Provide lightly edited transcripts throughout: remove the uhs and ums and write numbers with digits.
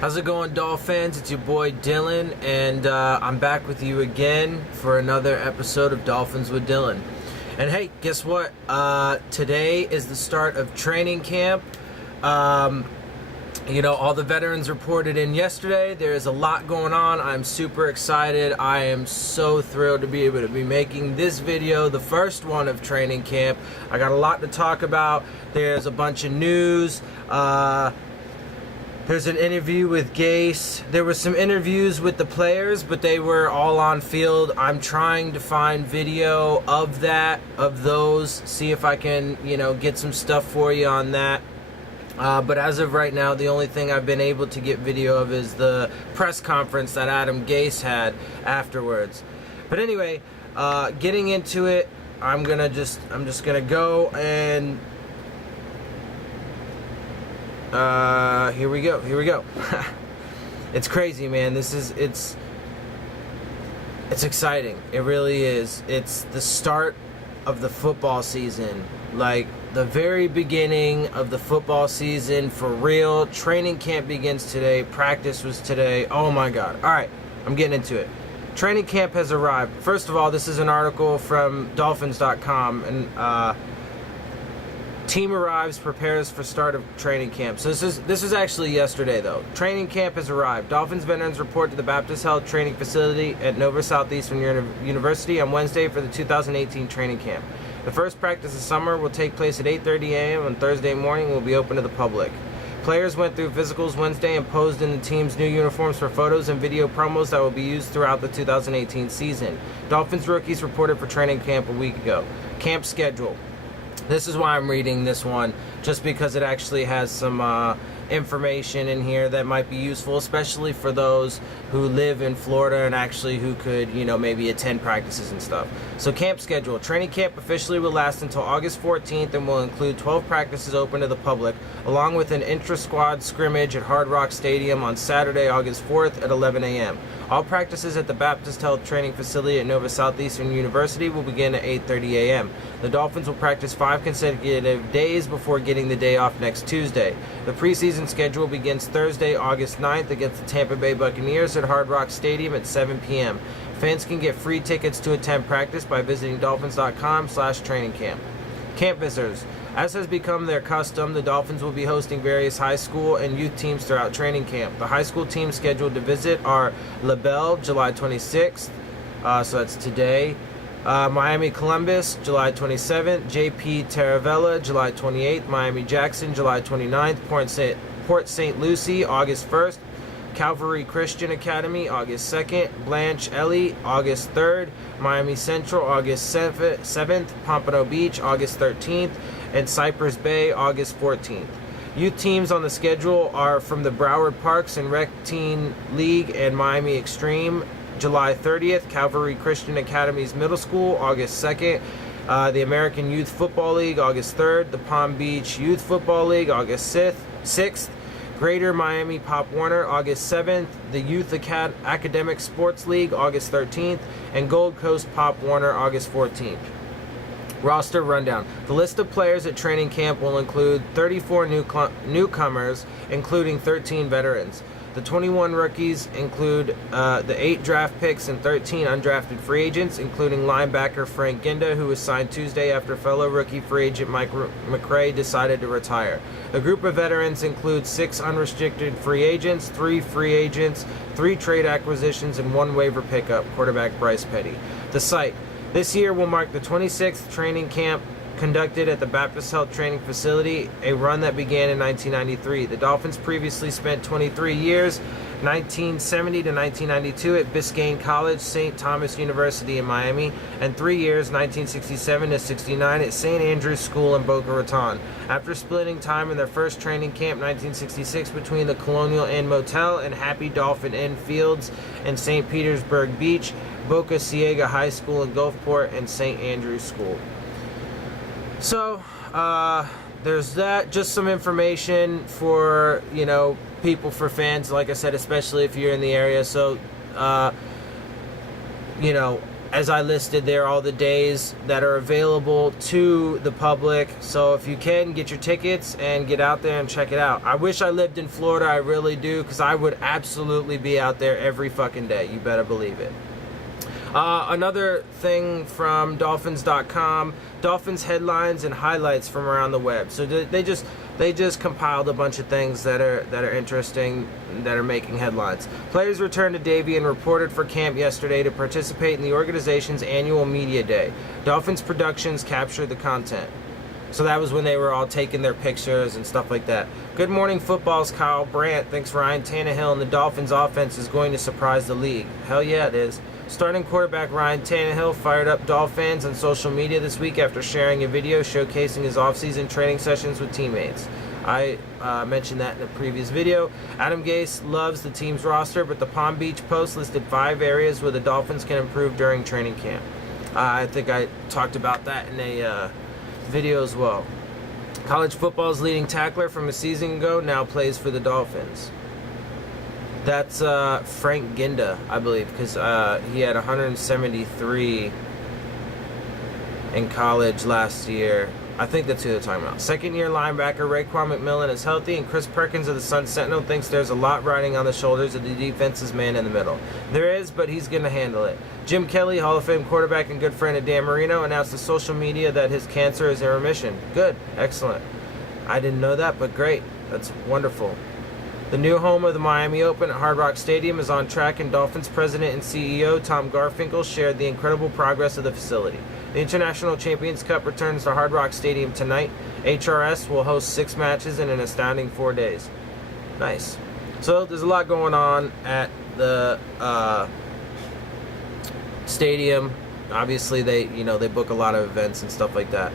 How's it going, Dolphins? It's your boy Dillon, and I'm back with you again for another episode of Dolphins with Dillon. And hey, guess what? Today is the start of training camp. All the veterans reported in yesterday. There's a lot going on. I'm super excited. I am so thrilled to be able to be making this video, the first one of training camp. I got a lot to talk about. There's a bunch of news. There's an interview with Gase. There were some interviews with the players, but they were all on field. I'm trying to find video of those, see if I can, get some stuff for you on that. But as of right now, the only thing I've been able to get video of is the press conference that Adam Gase had afterwards. But anyway, getting into it, I'm just gonna go and here we go. It's crazy, man. It's exciting. It really is. It's the start of the football season. Like, the very beginning of the football season for real. Training camp begins today. Practice was today. Oh my God. All right, I'm getting into it. Training camp has arrived. First of all, this is an article from Dolphins.com, and team arrives, prepares for start of training camp. So this is actually yesterday, though. Training camp has arrived. Dolphins veterans report to the Baptist Health Training Facility at Nova Southeastern University on Wednesday for the 2018 training camp. The first practice of summer will take place at 8:30 a.m. on Thursday morning and will be open to the public. Players went through physicals Wednesday and posed in the team's new uniforms for photos and video promos that will be used throughout the 2018 season. Dolphins rookies reported for training camp a week ago. Camp schedule. This is why I'm reading this one, just because it actually has some information in here that might be useful, especially for those who live in Florida and actually who could, maybe attend practices and stuff. So camp schedule. Training camp officially will last until August 14th and will include 12 practices open to the public, along with an intra-squad scrimmage at Hard Rock Stadium on Saturday, August 4th at 11 a.m. All practices at the Baptist Health Training Facility at Nova Southeastern University will begin at 8:30 a.m. The Dolphins will practice 5 consecutive days before getting the day off next Tuesday. The preseason schedule begins Thursday, August 9th against the Tampa Bay Buccaneers at Hard Rock Stadium at 7 p.m. Fans can get free tickets to attend practice by visiting dolphins.com/trainingcamp. Camp visitors. As has become their custom, the Dolphins will be hosting various high school and youth teams throughout training camp. The high school teams scheduled to visit are LaBelle, July 26th, so that's today. Miami Columbus, July 27th. JP Taravella, July 28th. Miami Jackson, July 29th. Port St. Lucie, August 1st. Calvary Christian Academy, August 2nd. Blanche Ellie, August 3rd. Miami Central, August 7th. Pompano Beach, August 13th. And Cypress Bay, August 14th. Youth teams on the schedule are from the Broward Parks and Rec Teen League and Miami Extreme, July 30th. Calvary Christian Academy's Middle School, August 2nd. The American Youth Football League, August 3rd. The Palm Beach Youth Football League, August 6th. Greater Miami Pop Warner, August 7th. The Youth Academic Sports League, August 13th. And Gold Coast Pop Warner, August 14th. Roster rundown. The list of players at training camp will include 34 newcomers, including 13 veterans. The 21 rookies include the 8 draft picks and 13 undrafted free agents, including linebacker Frank Ginda, who was signed Tuesday after fellow rookie free agent Mike McRae decided to retire. The group of veterans includes 6 unrestricted free agents, 3 free agents, 3 trade acquisitions, and 1 waiver pickup, quarterback Bryce Petty. The site. This year will mark the 26th training camp conducted at the Baptist Health Training Facility, a run that began in 1993. The Dolphins previously spent 23 years, 1970 to 1992, at Biscayne College, St. Thomas University in Miami, and 3 years, 1967 to 69, at St. Andrew's School in Boca Raton. After splitting time in their first training camp, 1966, between the Colonial Inn Motel and Happy Dolphin Inn Fields in St. Petersburg Beach, Boca Ciega High School in Gulfport, and St. Andrew's School. So, there's that. Just some information for, people, for fans, like I said, especially if you're in the area. So, as I listed there, all the days that are available to the public. So if you can, get your tickets and get out there and check it out. I wish I lived in Florida, I really do, because I would absolutely be out there every fucking day. You better believe it. Another thing from Dolphins.com, Dolphins headlines and highlights from around the web. So they just compiled a bunch of things that are interesting, that are making headlines. Players returned to Davie and reported for camp yesterday to participate in the organization's annual media day. Dolphins Productions captured the content. So that was when they were all taking their pictures and stuff like that. Good Morning Football's Kyle Brandt thinks Ryan Tannehill and the Dolphins offense is going to surprise the league. Hell yeah, it is. Starting quarterback Ryan Tannehill fired up Dolphins on social media this week after sharing a video showcasing his offseason training sessions with teammates. I mentioned that in a previous video. Adam Gase loves the team's roster, but the Palm Beach Post listed 5 areas where the Dolphins can improve during training camp. I think I talked about that in a video as well. College football's leading tackler from a season ago now plays for the Dolphins. That's Frank Ginda, I believe, because he had 173 in college last year. I think that's who they're talking about. Second-year linebacker Raekwon McMillan is healthy, and Chris Perkins of the Sun Sentinel thinks there's a lot riding on the shoulders of the defense's man in the middle. There is, but he's going to handle it. Jim Kelly, Hall of Fame quarterback and good friend of Dan Marino, announced to social media that his cancer is in remission. Good. Excellent. I didn't know that, but great. That's wonderful. The new home of the Miami Open at Hard Rock Stadium is on track, and Dolphins president and CEO Tom Garfinkel shared the incredible progress of the facility. The International Champions Cup returns to Hard Rock Stadium tonight. HRS will host 6 matches in an astounding 4 days. Nice. So there's a lot going on at the stadium. Obviously, they book a lot of events and stuff like that.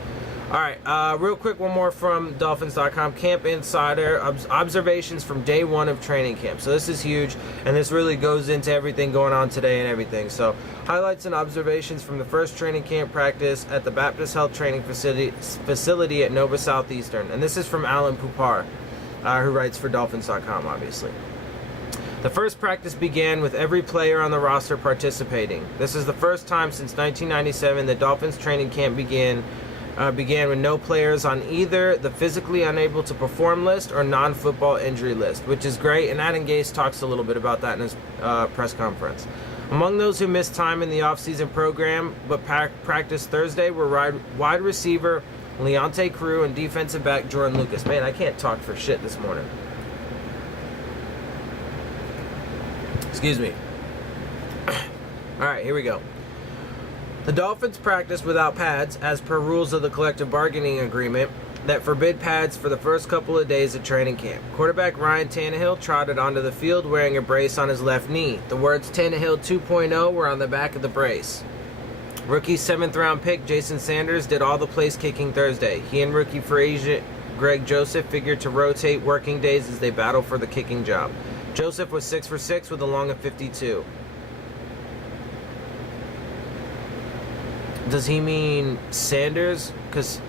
All right, real quick, one more from Dolphins.com. Camp Insider, observations from day 1 of training camp. So this is huge, and this really goes into everything going on today and everything. So highlights and observations from the first training camp practice at the Baptist Health Training Facility at Nova Southeastern. And this is from Alan Pupar, who writes for Dolphins.com, obviously. The first practice began with every player on the roster participating. This is the first time since 1997 that Dolphins training camp began with no players on either the physically unable to perform list or non-football injury list, which is great, and Adam Gase talks a little bit about that in his press conference. Among those who missed time in the offseason program but practiced Thursday were wide receiver Leonte Crew and defensive back Jordan Lucas. Man, I can't talk for shit this morning. Excuse me. All right, here we go. The Dolphins practiced without pads, as per rules of the collective bargaining agreement that forbid pads for the first couple of days of training camp. Quarterback Ryan Tannehill trotted onto the field wearing a brace on his left knee. The words Tannehill 2.0 were on the back of the brace. Rookie 7th-round pick Jason Sanders did all the place kicking Thursday. He and rookie free agent Greg Joseph figured to rotate working days as they battle for the kicking job. Joseph was 6 for 6 with a long of 52. Does he mean Sanders? Because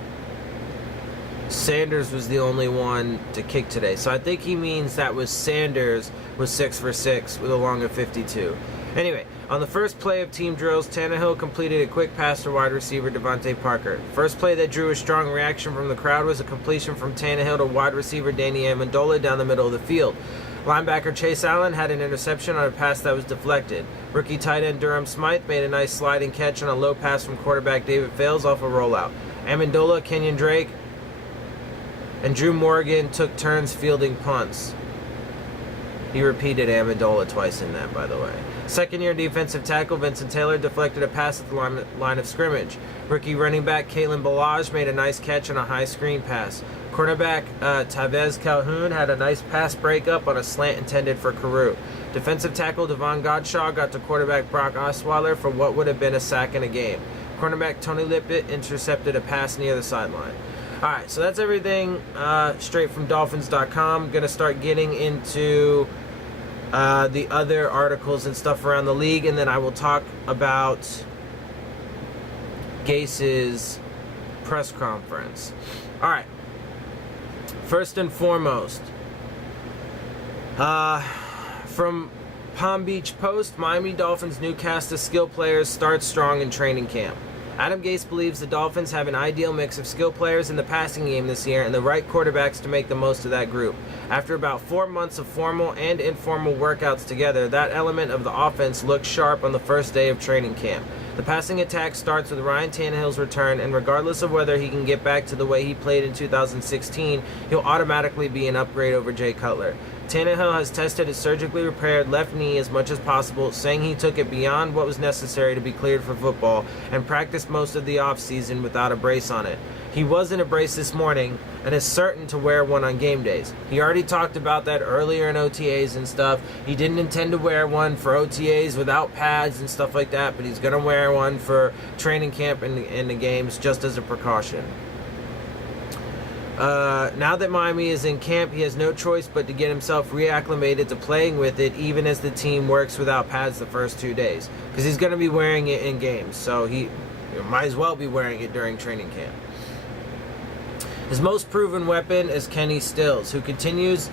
Sanders was the only one to kick today. So I think he means that was Sanders was 6 for 6 with a long of 52. Anyway, on the first play of team drills, Tannehill completed a quick pass to wide receiver Devontae Parker. First play that drew a strong reaction from the crowd was a completion from Tannehill to wide receiver Danny Amendola down the middle of the field. Linebacker Chase Allen had an interception on a pass that was deflected. Rookie tight end Durham Smythe made a nice sliding catch on a low pass from quarterback David Fales off a rollout. Amendola, Kenyon Drake, and Drew Morgan took turns fielding punts. He repeated Amendola twice in that, by the way. Second-year defensive tackle Vincent Taylor deflected a pass at the line of scrimmage. Rookie running back Kalen Ballage made a nice catch on a high screen pass. Cornerback Tavez Calhoun had a nice pass breakup on a slant intended for Carew. Defensive tackle Devon Godshaw got to quarterback Brock Osweiler for what would have been a sack in a game. Cornerback Tony Lippett intercepted a pass near the sideline. Alright, so that's everything straight from Dolphins.com. Going to start getting into the other articles and stuff around the league, and then I will talk about Gase's press conference. Alright. First and foremost, from Palm Beach Post, Miami Dolphins new cast of skill players starts strong in training camp. Adam Gase believes the Dolphins have an ideal mix of skill players in the passing game this year and the right quarterbacks to make the most of that group. After about 4 months of formal and informal workouts together, that element of the offense looked sharp on the first day of training camp. The passing attack starts with Ryan Tannehill's return, and regardless of whether he can get back to the way he played in 2016, he'll automatically be an upgrade over Jay Cutler. Tannehill has tested his surgically repaired left knee as much as possible, saying he took it beyond what was necessary to be cleared for football and practiced most of the offseason without a brace on it. He was in a brace this morning and is certain to wear one on game days. He already talked about that earlier in OTAs and stuff. He didn't intend to wear one for OTAs without pads and stuff like that, but he's going to wear one for training camp and the games just as a precaution. Now that Miami is in camp, he has no choice but to get himself reacclimated to playing with it, even as the team works without pads the first 2 days. Because he's going to be wearing it in games, so he might as well be wearing it during training camp. His most proven weapon is Kenny Stills, who continues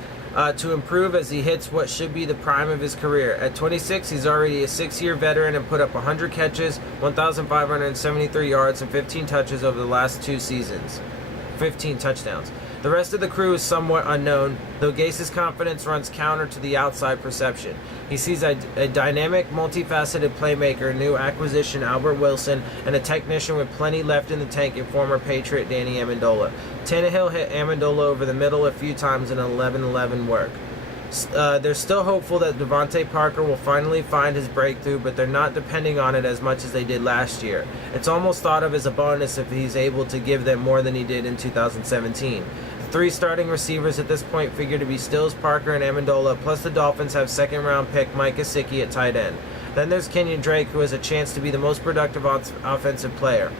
to improve as he hits what should be the prime of his career. At 26, he's already a 6-year veteran and put up 100 catches, 1,573 yards, and 15 touches over the last 2 seasons. 15 touchdowns. The rest of the crew is somewhat unknown, though Gase's confidence runs counter to the outside perception. He sees a dynamic, multifaceted playmaker, new acquisition Albert Wilson, and a technician with plenty left in the tank in former Patriot Danny Amendola. Tannehill hit Amendola over the middle a few times in an 11-11 work. They're still hopeful that Devontae Parker will finally find his breakthrough, but they're not depending on it as much as they did last year. It's almost thought of as a bonus if he's able to give them more than he did in 2017. The 3 starting receivers at this point figure to be Stills, Parker, and Amendola, plus the Dolphins have second-round pick Mike Gesicki at tight end. Then there's Kenyon Drake, who has a chance to be the most productive offensive player.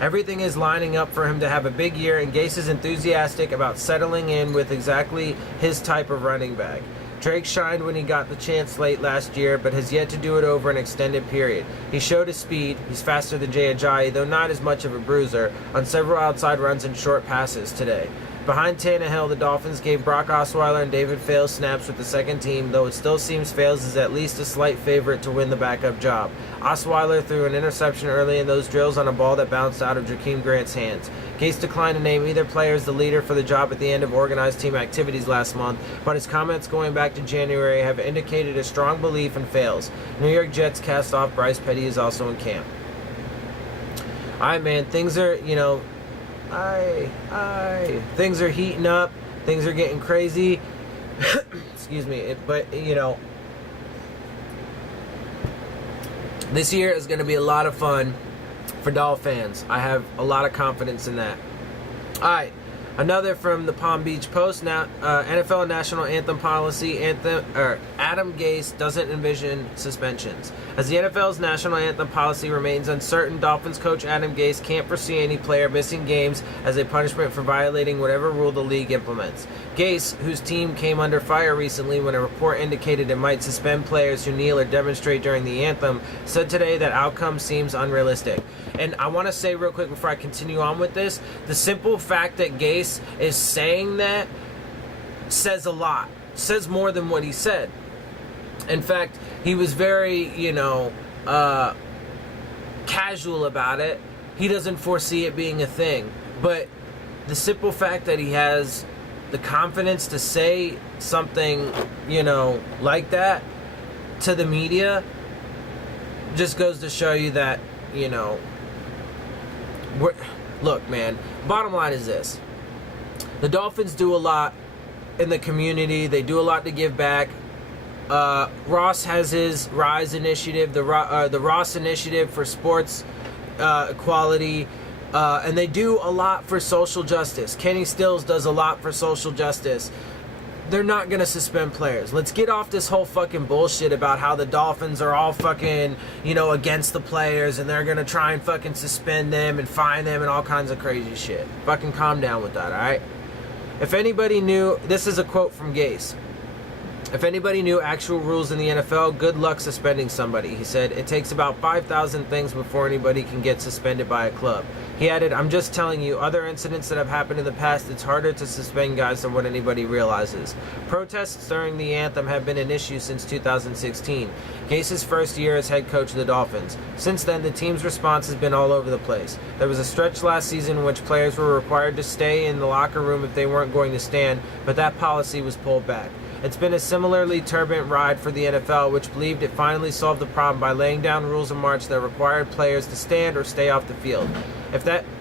Everything is lining up for him to have a big year, and Gase is enthusiastic about settling in with exactly his type of running back. Drake shined when he got the chance late last year, but has yet to do it over an extended period. He showed his speed, he's faster than Jay Ajayi, though not as much of a bruiser, on several outside runs and short passes today. Behind Tannehill, the Dolphins gave Brock Osweiler and David Fales snaps with the second team, though it still seems Fales is at least a slight favorite to win the backup job. Osweiler threw an interception early in those drills on a ball that bounced out of Jakeem Grant's hands. Gase declined to name either player as the leader for the job at the end of organized team activities last month, but his comments going back to January have indicated a strong belief in Fales. New York Jets cast-off Bryce Petty is also in camp. Alright, man, things are, things are heating up. Things are getting crazy. Excuse me. But, this year is going to be a lot of fun for Dolphins fans. I have a lot of confidence in that. All right. Another from the Palm Beach Post. Now, NFL national anthem policy. Adam Gase doesn't envision suspensions. As the NFL's national anthem policy remains uncertain, Dolphins coach Adam Gase can't foresee any player missing games as a punishment for violating whatever rule the league implements. Gase, whose team came under fire recently when a report indicated it might suspend players who kneel or demonstrate during the anthem, said today that outcome seems unrealistic. And I want to say real quick before I continue on with this, the simple fact that Gase is saying that says a lot. Says more than what he said. In fact, he was very, casual about it. He doesn't foresee it being a thing. But the simple fact that he has the confidence to say something, like that to the media just goes to show you that, look, man, bottom line is this. The Dolphins do a lot in the community. They do a lot to give back. Ross has his Rise initiative, the Ross initiative for sports equality, and they do a lot for social justice. Kenny Stills does a lot for social justice. They're not going to suspend players. Let's get off this whole fucking bullshit about how the Dolphins are all fucking, against the players and they're going to try and fucking suspend them and fine them and all kinds of crazy shit. Fucking calm down with that, alright? If anybody knew, this is a quote from Gase. If anybody knew actual rules in the NFL, good luck suspending somebody. He said, it takes about 5,000 things before anybody can get suspended by a club. He added, I'm just telling you, other incidents that have happened in the past, it's harder to suspend guys than what anybody realizes. Protests during the anthem have been an issue since 2016, Gase's first year as head coach of the Dolphins. Since then, the team's response has been all over the place. There was a stretch last season in which players were required to stay in the locker room if they weren't going to stand, but that policy was pulled back. It's been a similarly turbulent ride for the NFL, which believed it finally solved the problem by laying down rules in March that required players to stand or stay off the field.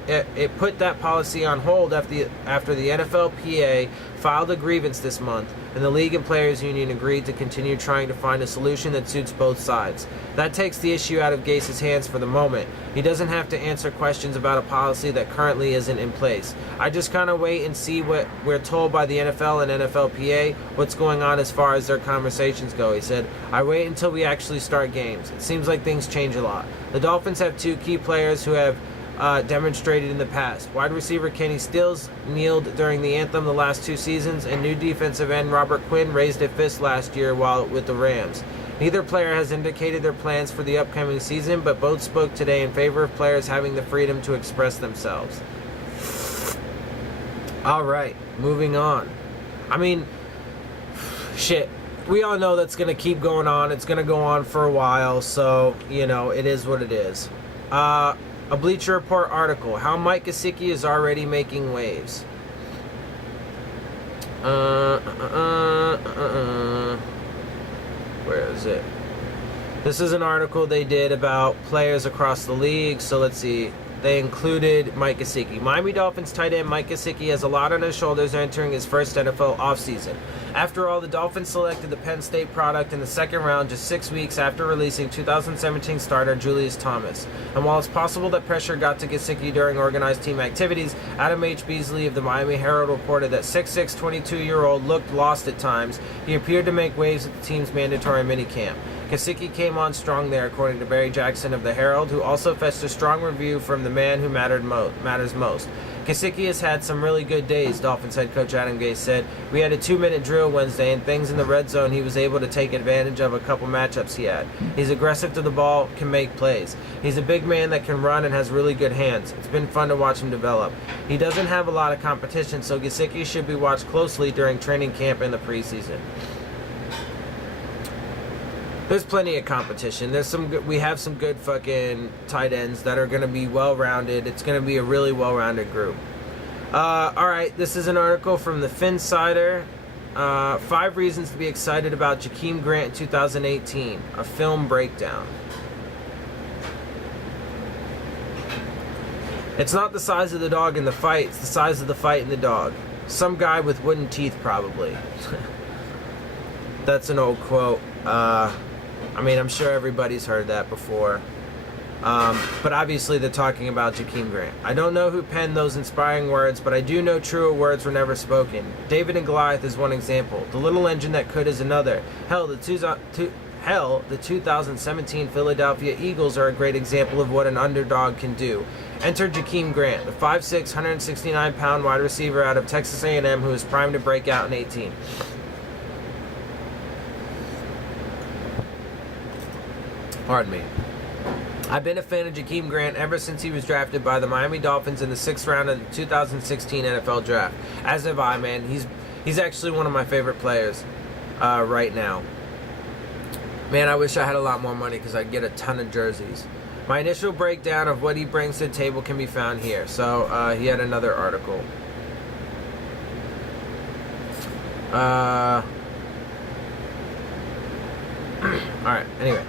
It put that policy on hold after the NFLPA filed a grievance this month, and the League and Players Union agreed to continue trying to find a solution that suits both sides. That takes the issue out of Gase's hands for the moment. He doesn't have to answer questions about a policy that currently isn't in place. I just kind of wait and see what we're told by the NFL and NFLPA, what's going on as far as their conversations go, he said. I wait until we actually start games. It seems like things change a lot. The Dolphins have two key players who have demonstrated in the past. Wide receiver Kenny Stills kneeled during the anthem the last 2 seasons, and new defensive end Robert Quinn raised a fist last year while with the Rams. Neither player has indicated their plans for the upcoming season, but both spoke today in favor of players having the freedom to express themselves. All right, moving on. I mean, shit. We all know that's going to keep going on. It's going to go on for a while, so, you know, it is what it is. A Bleacher Report article, how Mike Gesicki is already making waves. Where is it? This is an article they did about players across the league, so let's see. They included Mike Gesicki. Miami Dolphins tight end Mike Gesicki has a lot on his shoulders entering his first NFL offseason. After all, the Dolphins selected the Penn State product in the second round just 6 weeks after releasing 2017 starter Julius Thomas. And while it's possible that pressure got to Gesicki during organized team activities, Adam H. Beasley of the Miami Herald reported that 6'6", 22-year-old looked lost at times. He appeared to make waves at the team's mandatory minicamp. Gesicki came on strong there, according to Barry Jackson of the Herald, who also fetched a strong review from the man who matters most. Gesicki has had some really good days, Dolphins head coach Adam Gase said. We had a 2-minute drill Wednesday, and things in the red zone he was able to take advantage of a couple matchups he had. He's aggressive to the ball, can make plays. He's a big man that can run and has really good hands. It's been fun to watch him develop. He doesn't have a lot of competition, so Gesicki should be watched closely during training camp and the preseason. There's plenty of competition. We have some good fucking tight ends that are going to be well-rounded. It's going to be a really well-rounded group. All right, this is an article from the Finsider. 5 reasons to be excited about Jakeem Grant in 2018. A film breakdown. It's not the size of the dog in the fight. It's the size of the fight in the dog. Some guy with wooden teeth, probably. That's an old quote. I mean, I'm sure everybody's heard that before. But obviously they're talking about Jakeem Grant. I don't know who penned those inspiring words, but I do know truer words were never spoken. David and Goliath is one example. The little engine that could is another. Hell, the 2017 Philadelphia Eagles are a great example of what an underdog can do. Enter Jakeem Grant, the 5'6", 169-pound wide receiver out of Texas A&M who is primed to break out in 18. Pardon me. I've been a fan of Jakeem Grant ever since he was drafted by the Miami Dolphins in the 6th round of the 2016 NFL Draft. As have I, man. He's actually one of my favorite players right now. Man, I wish I had a lot more money because I'd get a ton of jerseys. My initial breakdown of what he brings to the table can be found here. So he had another article. Alright, anyway.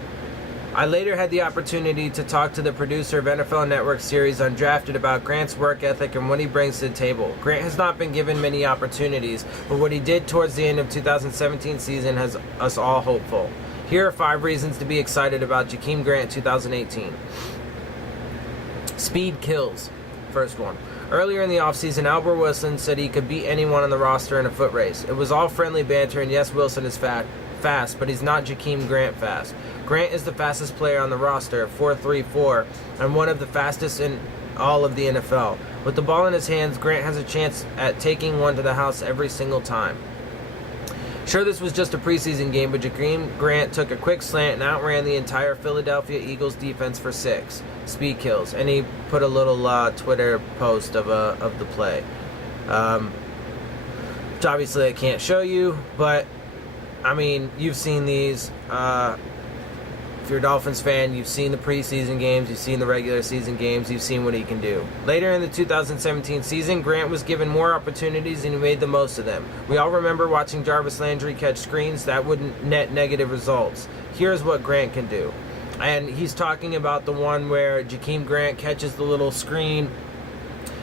I later had the opportunity to talk to the producer of NFL Network's series Undrafted about Grant's work ethic and what he brings to the table. Grant has not been given many opportunities, but what he did towards the end of 2017 season has us all hopeful. Here are 5 reasons to be excited about Jakeem Grant 2018. Speed kills. First one. Earlier in the offseason, Albert Wilson said he could beat anyone on the roster in a foot race. It was all friendly banter, and yes, Wilson is fast, but he's not Jakeem Grant fast. Grant is the fastest player on the roster, 4.34, and one of the fastest in all of the NFL. With the ball in his hands, Grant has a chance at taking one to the house every single time. Sure, this was just a preseason game, but Jakeem Grant took a quick slant and outran the entire Philadelphia Eagles defense for 6 speed kills. And he put a little Twitter post of the play, which obviously I can't show you, but I mean, you've seen these. If you're a Dolphins fan, you've seen the preseason games, you've seen the regular season games, you've seen what he can do. Later in the 2017 season, Grant was given more opportunities and he made the most of them. We all remember watching Jarvis Landry catch screens that wouldn't net negative results. Here's what Grant can do. And he's talking about the one where Jakeem Grant catches the little screen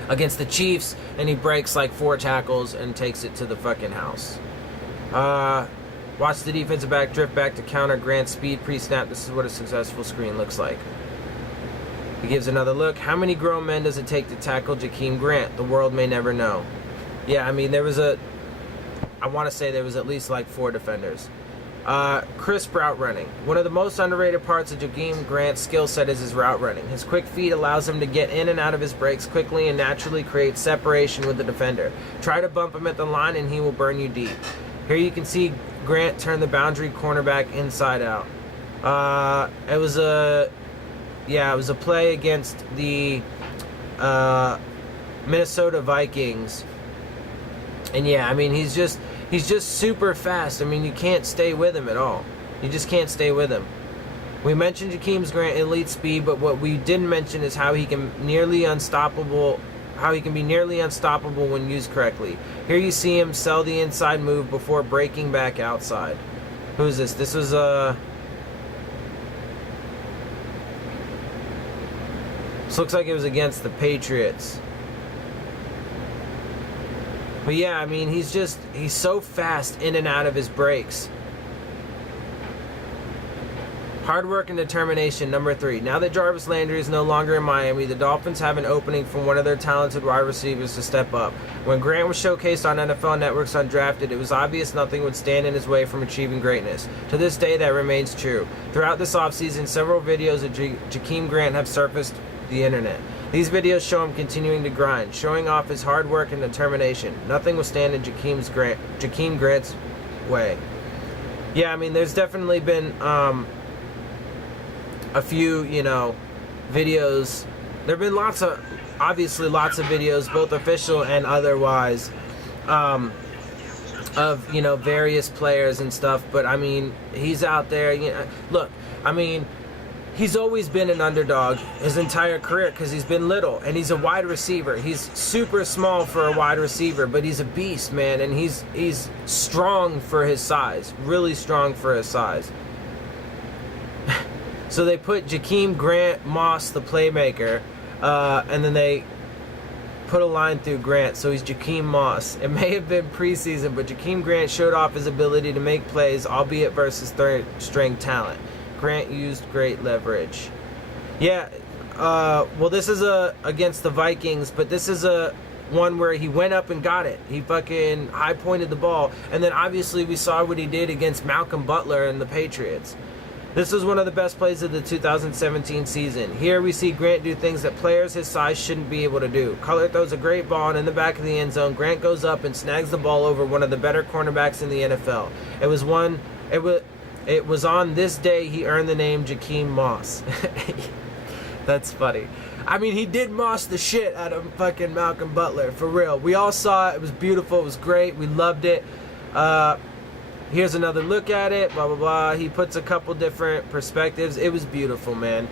against the Chiefs and he breaks like 4 tackles and takes it to the fucking house. Watch the defensive back drift back to counter Grant's speed pre-snap. This is what a successful screen looks like. He gives another look. How many grown men does it take to tackle Jakeem Grant? The world may never know. Yeah, I mean, I want to say there was at least like 4 defenders. Crisp route running. One of the most underrated parts of Jakeem Grant's skill set is his route running. His quick feet allows him to get in and out of his breaks quickly and naturally create separation with the defender. Try to bump him at the line and he will burn you deep. Here you can see Grant turn the boundary cornerback inside out. It was a play against the Minnesota Vikings. And yeah, I mean, he's just super fast. I mean, you can't stay with him at all. You just can't stay with him. We mentioned Jakeem Grant's elite speed, but what we didn't mention is how he can be nearly unstoppable when used correctly. Here you see him sell the inside move before breaking back outside. Who is this? This was this looks like it was against the Patriots. But yeah, I mean, he's so fast in and out of his breaks. Hard work and determination, number 3. Now that Jarvis Landry is no longer in Miami, the Dolphins have an opening for one of their talented wide receivers to step up. When Grant was showcased on NFL Network's Undrafted, it was obvious nothing would stand in his way from achieving greatness. To this day, that remains true. Throughout this offseason, several videos of Jakeem Grant have surfaced the internet. These videos show him continuing to grind, showing off his hard work and determination. Nothing will stand in Jakeem Grant's way. Yeah, I mean, there's definitely been a few, videos. There have been lots of videos, both official and otherwise, of, various players and stuff. But, I mean, he's out there. Look, I mean, he's always been an underdog his entire career because he's been little. And he's a wide receiver. He's super small for a wide receiver, but he's a beast, man. And he's strong for his size. Really strong for his size. So they put Jakeem Grant Moss, the playmaker, and then they put a line through Grant, so he's Jakeem Moss. It may have been preseason, but Jakeem Grant showed off his ability to make plays, albeit versus third-string talent. Grant used great leverage. Yeah, well, this is against the Vikings, but this is one where he went up and got it. He fucking high-pointed the ball, and then obviously we saw what he did against Malcolm Butler and the Patriots. This was one of the best plays of the 2017 season. Here we see Grant do things that players his size shouldn't be able to do. Cutler throws a great ball, and in the back of the end zone, Grant goes up and snags the ball over one of the better cornerbacks in the NFL. It was on this day he earned the name Jakeem Moss. That's funny. I mean, he did moss the shit out of fucking Malcolm Butler, for real. We all saw it. It was beautiful. It was great. We loved it. Here's another look at it, blah, blah, blah. He puts a couple different perspectives. It was beautiful, man.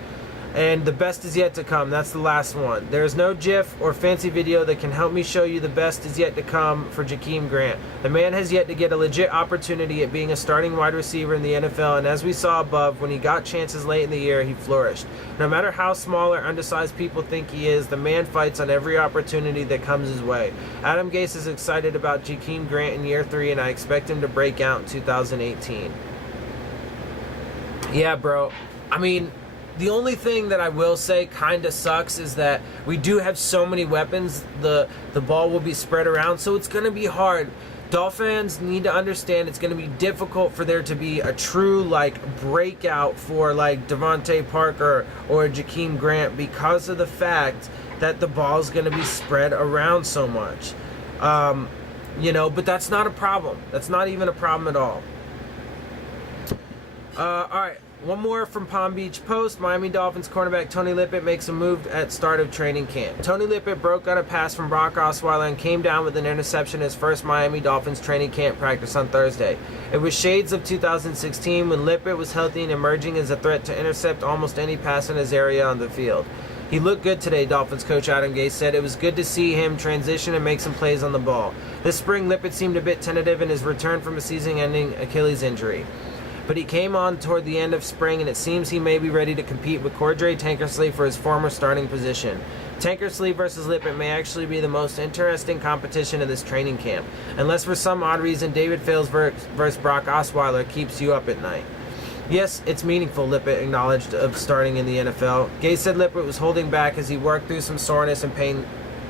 And the best is yet to come. That's the last one. There is no GIF or fancy video that can help me show you the best is yet to come for Jakeem Grant. The man has yet to get a legit opportunity at being a starting wide receiver in the NFL, and as we saw above, when he got chances late in the year, he flourished. No matter how small or undersized people think he is, the man fights on every opportunity that comes his way. Adam Gase is excited about Jakeem Grant in year 3, and I expect him to break out in 2018. Yeah, bro. I mean, the only thing that I will say kind of sucks is that we do have so many weapons. The ball will be spread around, so it's going to be hard. Dolphins need to understand it's going to be difficult for there to be a true, breakout for, Devontae Parker or Jakeem Grant because of the fact that the ball is going to be spread around so much. But that's not a problem. That's not even a problem at all. All right. One more from Palm Beach Post. Miami Dolphins cornerback Tony Lippett makes a move at start of training camp. Tony Lippett broke on a pass from Brock Osweiler and came down with an interception in his first Miami Dolphins training camp practice on Thursday. It was shades of 2016 when Lippett was healthy and emerging as a threat to intercept almost any pass in his area on the field. He looked good today, Dolphins coach Adam Gase said. It was good to see him transition and make some plays on the ball. This spring, Lippett seemed a bit tentative in his return from a season-ending Achilles injury. But he came on toward the end of spring, and it seems he may be ready to compete with Cordray Tankersley for his former starting position. Tankersley versus Lippett may actually be the most interesting competition in this training camp, unless for some odd reason David Fales versus Brock Osweiler keeps you up at night. Yes, it's meaningful, Lippett acknowledged, of starting in the NFL. Gase said Lippett was holding back as he worked through some soreness and pain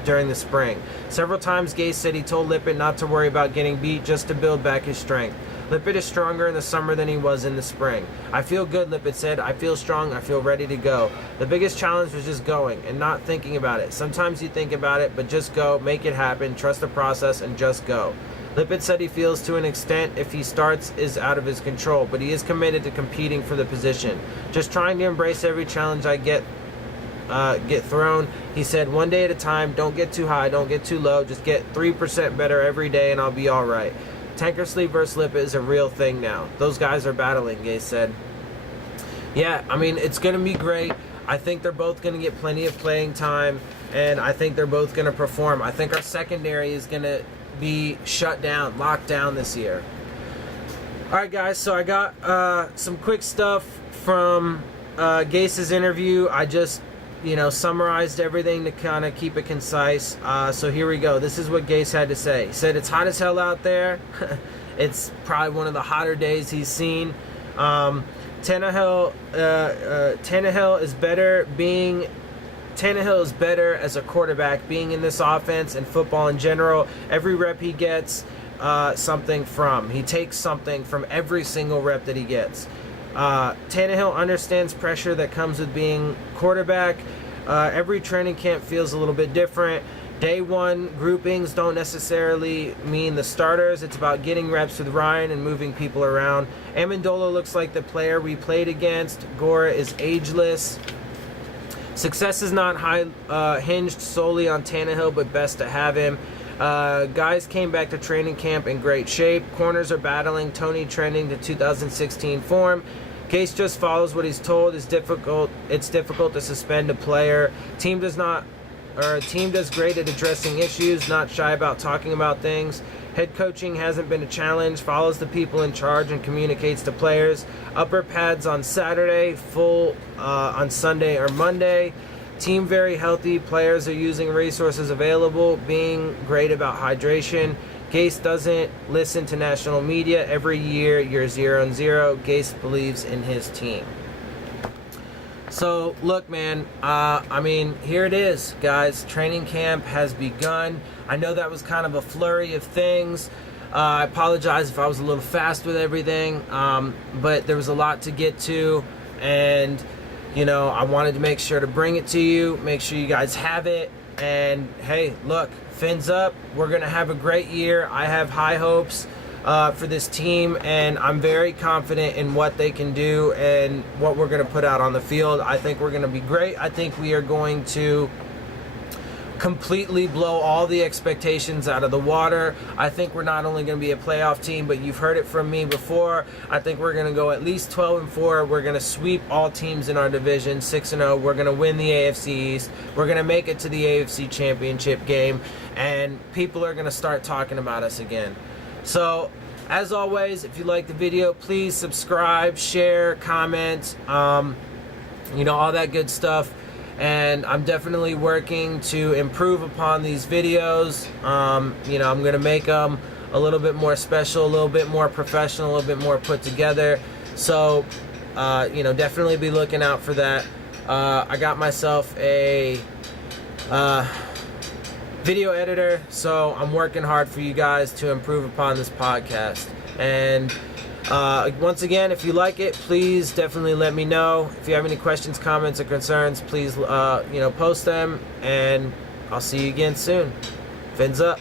during the spring. Several times Gase said he told Lippett not to worry about getting beat, just to build back his strength. Lippett is stronger in the summer than he was in the spring. I feel good, Lippett said. I feel strong. I feel ready to go. The biggest challenge was just going and not thinking about it. Sometimes you think about it, but just go, make it happen, trust the process, and just go. Lippett said he feels to an extent if he starts is out of his control, but he is committed to competing for the position. Just trying to embrace every challenge I get thrown. He said, one day at a time, don't get too high, don't get too low, just get 3% better every day and I'll be all right. Tankersley versus Lippett is a real thing now. Those guys are battling, Gase said. Yeah, I mean, it's going to be great. I think they're both going to get plenty of playing time, and I think they're both going to perform. I think our secondary is going to be shut down, locked down this year. All right, guys, so I got some quick stuff from Gase's interview. I just summarized everything to kind of keep it concise. So here we go. This is what Gase had to say. He said, it's hot as hell out there. It's probably one of the hotter days he's seen. Tannehill is better as a quarterback, being in this offense and football in general. Every rep he gets something from. He takes something from every single rep that he gets. Tannehill understands pressure that comes with being quarterback. Every training camp feels a little bit different. Day one groupings don't necessarily mean the starters. It's about getting reps with Ryan and moving people around. Amendola looks like the player we played against. Gore is ageless. Success is not hinged solely on Tannehill, but best to have him. Guys came back to training camp in great shape. Corners are battling. Tony trending to 2016 form. Gase just follows what he's told. It's difficult to suspend a player. Team does great at addressing issues, not shy about talking about things. Head coaching hasn't been a challenge. Follows the people in charge and communicates to players. Upper pads on Saturday, full on Sunday or Monday. Team very healthy. Players are using resources available, being great about hydration. Gase doesn't listen to national media. Every year, you're 0-0. Gase believes in his team. So, look, man, here it is, guys. Training camp has begun. I know that was kind of a flurry of things. I apologize if I was a little fast with everything, but there was a lot to get to, and, I wanted to make sure to bring it to you, make sure you guys have it, and, hey, look, fins up. We're going to have a great year. I have high hopes for this team, and I'm very confident in what they can do and what we're going to put out on the field. I think we're going to be great. I think we are going to completely blow all the expectations out of the water. I think we're not only going to be a playoff team, but you've heard it from me before. I think we're going to go at least 12-4. We're going to sweep all teams in our division, 6-0. We're going to win the AFC East. We're going to make it to the AFC Championship game, and people are going to start talking about us again. So, as always, if you like the video, please subscribe, share, comment, all that good stuff. And I'm definitely working to improve upon these videos. I'm going to make them a little bit more special, a little bit more professional, a little bit more put together. So, definitely be looking out for that. I got myself a video editor, so I'm working hard for you guys to improve upon this podcast. And once again, if you like it, please definitely let me know. If you have any questions, comments, or concerns, please post them, and I'll see you again soon. Fins up.